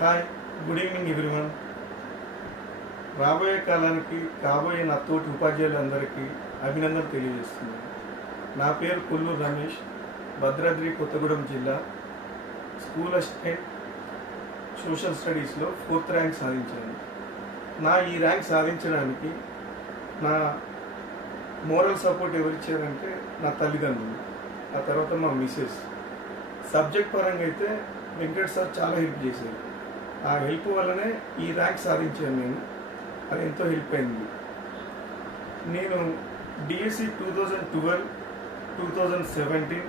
Hi good evening everyone. రాబోయే కాలానికి కాబోయే నా తోటి ఉపాధ్యాయులందరికీ అభినందనలు తెలియజేస్తున్నాను. నా పేరు కొల్లూరు రమేష్ భద్రాద్రి కొత్తగూడెం జిల్లా స్కూల్ అసిస్టెంట్ సోషల్ స్టడీస్లో ఫోర్త్ ర్యాంక్ సాధించాను. నా ఈ ర్యాంక్ సాధించడానికి నా మోరల్ సపోర్ట్ ఎవరిచ్చారంటే నా తల్లిదండ్రులు ఆ తర్వాత మా మిస్సెస్. సబ్జెక్ట్ పరంగా అయితే వెంకట్ సార్ చాలా హెల్ప్ చేశారు. ఆ హెల్ప్ వల్లనే ఈ ర్యాంక్ సాధించాను నేను. అది ఎంతో హెల్ప్ అయింది. నేను DSC two thousand twelve two thousand seventeen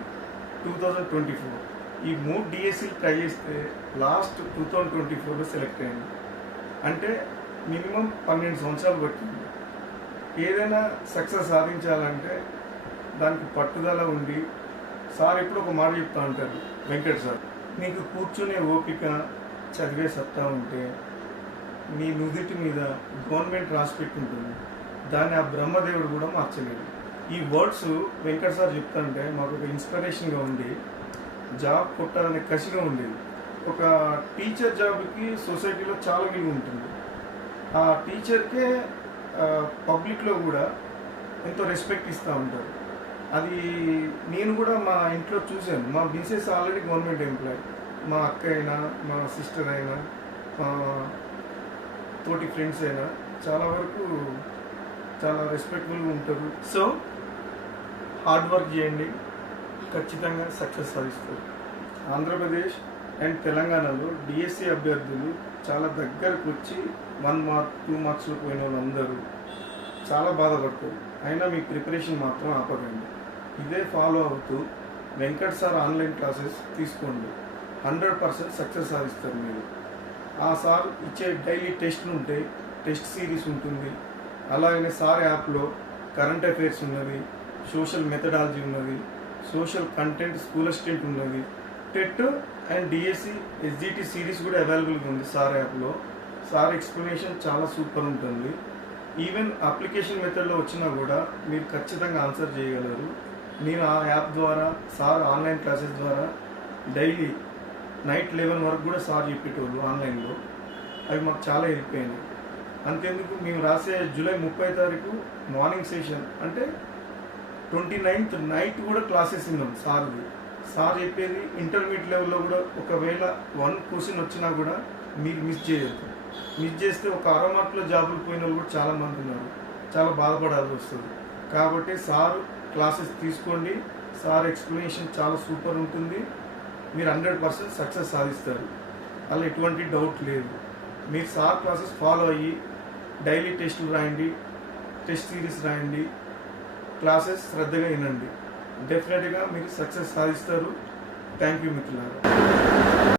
two thousand twenty four ఈ మూడు డిఎస్సీలు ట్రై చేస్తే లాస్ట్ టూ థౌజండ్ ట్వంటీ ఫోర్లో సెలెక్ట్ అయ్యాను. అంటే మినిమం పన్నెండు సంవత్సరాలు పట్టింది. ఏదైనా సక్సెస్ సాధించాలంటే దానికి పట్టుదల ఉండి సార్ ఎప్పుడు ఒక మాట చెప్తా ఉంటారు వెంకట్ సార్ నీకు కూర్చునే ఓపిక చదివే సత్తా ఉంటే మీ నుదుటి మీద గవర్నమెంట్ రాసిపెట్టుంటుంది దాన్ని ఆ బ్రహ్మదేవుడు కూడా మార్చలేడు. ఈ వర్డ్స్ వెంకట సార్ చెప్తుంటే మాకు ఒక ఇన్స్పిరేషన్గా ఉండి జాబ్ కొట్టాలనే కసిగా ఉండేది. ఒక టీచర్ జాబ్కి సొసైటీలో చాలా విలువ ఉంటుంది. ఆ టీచర్కే పబ్లిక్లో కూడా ఎంతో రెస్పెక్ట్ ఇస్తూ ఉంటారు. అది నేను కూడా మా ఇంట్లో చూశాను. మా మిసెస్ ఆల్రెడీ గవర్నమెంట్ ఎంప్లాయీ. మా అక్క అయినా మా సిస్టర్ అయినా మా తోటి ఫ్రెండ్స్ అయినా చాలా వరకు చాలా రెస్పెక్ట్ఫుల్గా ఉంటారు. సో హార్డ్ వర్క్ చేయండి. ఖచ్చితంగా సక్సెస్ సాధిస్తారు. ఆంధ్రప్రదేశ్ అండ్ తెలంగాణలో డిఎస్సి అభ్యర్థులు చాలా దగ్గరకు వచ్చి వన్ మార్క్ టూ మార్క్స్లో పోయిన వాళ్ళందరూ చాలా బాధపడతారు. అయినా మీ ప్రిపరేషన్ మాత్రం ఆపకండి. ఇదే ఫాలో అవుతూ వెంకట్ సార్ ఆన్లైన్ క్లాసెస్ తీసుకోండి. హండ్రెడ్ పర్సెంట్ సక్సెస్ సాధిస్తారు మీరు. ఆ సార్ ఇచ్చే డైలీ టెస్ట్లు ఉంటాయి టెస్ట్ సిరీస్ ఉంటుంది. అలాగనే సార్ యాప్లో కరెంట్ అఫైర్స్ ఉన్నది సోషల్ మెథడాలజీ ఉన్నది సోషల్ కంటెంట్ స్కూల్ అసిస్టెంట్ ఉన్నది TET and DSC SGT series కూడా అవైలబుల్గా ఉంది సార్ యాప్లో. సార్ ఎక్స్ప్లెనేషన్ చాలా సూపర్ ఉంటుంది. ఈవెన్ అప్లికేషన్ మెథడ్లో వచ్చినా కూడా మీరు ఖచ్చితంగా ఆన్సర్ చేయగలరు. నేను ఆ యాప్ ద్వారా సార్ ఆన్లైన్ క్లాసెస్ ద్వారా డైలీ నైట్ లెవెన్ వరకు కూడా సార్ చెప్పేటోళ్ళు ఆన్లైన్లో. అవి మాకు చాలా హెల్ప్ అయింది అంతేందుకు మేము రాసే జూలై ముప్పై తారీఖు మార్నింగ్ సెషన్ అంటే ట్వంటీ నైన్త్ నైట్ కూడా క్లాసెస్ విన్నాం సార్ది. సార్ చెప్పేది ఇంటర్మీడియట్ లెవెల్లో కూడా ఒకవేళ వన్ క్వశ్చన్ వచ్చినా కూడా మీరు మిస్ చేయొద్దు. మిస్ చేస్తే ఒక అర మార్కులో జాబులు పోయిన వాళ్ళు కూడా చాలా మంది ఉన్నారు. చాలా బాధపడాల్సి వస్తుంది. కాబట్టి సార్ క్లాసెస్ తీసుకోండి. సార్ ఎక్స్ప్లెనేషన్ చాలా సూపర్ ఉంటుంది. మీరు హండ్రెడ్ పర్సెంట్ సక్సెస్ సాధిస్తారు. అలా ఎటువంటి డౌట్ లేదు. మీరు సార్ క్లాసెస్ ఫాలో అయ్యి డైలీ టెస్టులు రాయండి టెస్ట్ సిరీస్ రాయండి క్లాసెస్ శ్రద్ధగా వినండి. డెఫినెట్గా మీరు సక్సెస్ సాధిస్తారు. థ్యాంక్ యూ మిత్రులారా.